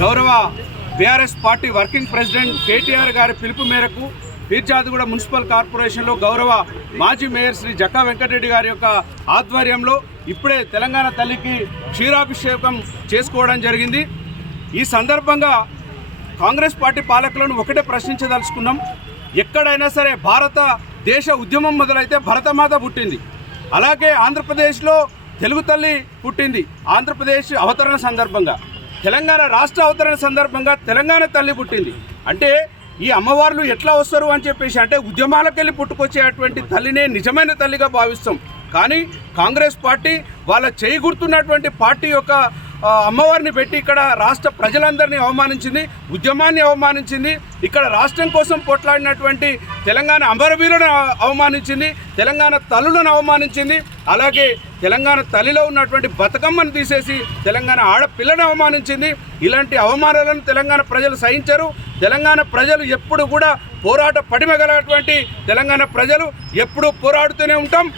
గౌరవ BRS party working president KTR గారి పిలుపు మేరకు పీర్చాదిగూడ మున్సిపల్ కార్పొరేషన్లో గౌరవ మాజీ మేయర్ శ్రీ జక్కా వెంకటరెడ్డి గారి యొక్క ఆధ్వర్యంలో ఇప్పుడే తెలంగాణ తల్లికి క్షీరాభిషేకం చేసుకోవడం జరిగింది. ఈ సందర్భంగా కాంగ్రెస్ పార్టీ పాలకులను ఒకటే ప్రశ్నించదలుచుకున్నాం. ఎక్కడైనా సరే భారత దేశ ఉద్యమం మొదలైతే భరతమాత పుట్టింది. అలాగే ఆంధ్రప్రదేశ్లో తెలుగు తల్లి పుట్టింది. ఆంధ్రప్రదేశ్ అవతరణ సందర్భంగా. తెలంగాణ రాష్ట్ర అవతరణ సందర్భంగా తెలంగాణ తల్లి పుట్టింది. అంటే ఈ అమ్మవార్లు ఎట్లా వస్తారు అని చెప్పేసి అంటే ఉద్యమాలకెళ్ళి పుట్టుకొచ్చేటువంటి తల్లినే నిజమైన తల్లిగా భావిస్తాం. కానీ కాంగ్రెస్ పార్టీ వాళ్ళ చేయి గుర్తున్నటువంటి పార్టీ యొక్క అమ్మవారిని పెట్టి ఇక్కడ రాష్ట్ర ప్రజలందరినీ అవమానించింది ఉద్యమాన్ని అవమానించింది ఇక్కడ రాష్ట్రం కోసం పోట్లాడినటువంటి తెలంగాణ అమరవీరులను అవమానించింది తెలంగాణ తల్లులను అవమానించింది అలాగే తెలంగాణ తల్లిలో ఉన్నటువంటి బతుకమ్మను తీసేసి తెలంగాణ ఆడపిల్లను అవమానించింది. ఇలాంటి అవమానాలను తెలంగాణ ప్రజలు సహించరు. తెలంగాణ ప్రజలు ఎప్పుడు కూడా పోరాట పడిమగలటువంటి తెలంగాణ ప్రజలు ఎప్పుడూ పోరాడుతూనే ఉంటాం.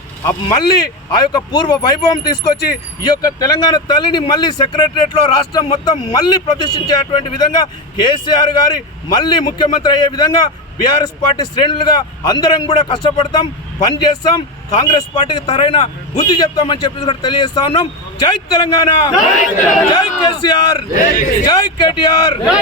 మళ్ళీ ఆ యొక్క పూర్వ వైభవం తీసుకొచ్చి ఈ యొక్క తెలంగాణ తల్లిని మళ్ళీ సెక్రటరియట్లో రాష్ట్రం మొత్తం మళ్ళీ ప్రతిష్ఠించేటువంటి విధంగా కేసీఆర్ గారి మళ్ళీ ముఖ్యమంత్రి అయ్యే విధంగా బీఆర్ఎస్ పార్టీ శ్రేణులుగా అందరం కూడా కష్టపడతాం పని చేస్తాం కాంగ్రెస్ పార్టీకి తరైన బుద్ధి చెప్తామని చెప్పి కూడా తెలియజేస్తా ఉన్నాం. జై తెలంగాణ! జై కేసీఆర్! జై కేటీఆర్!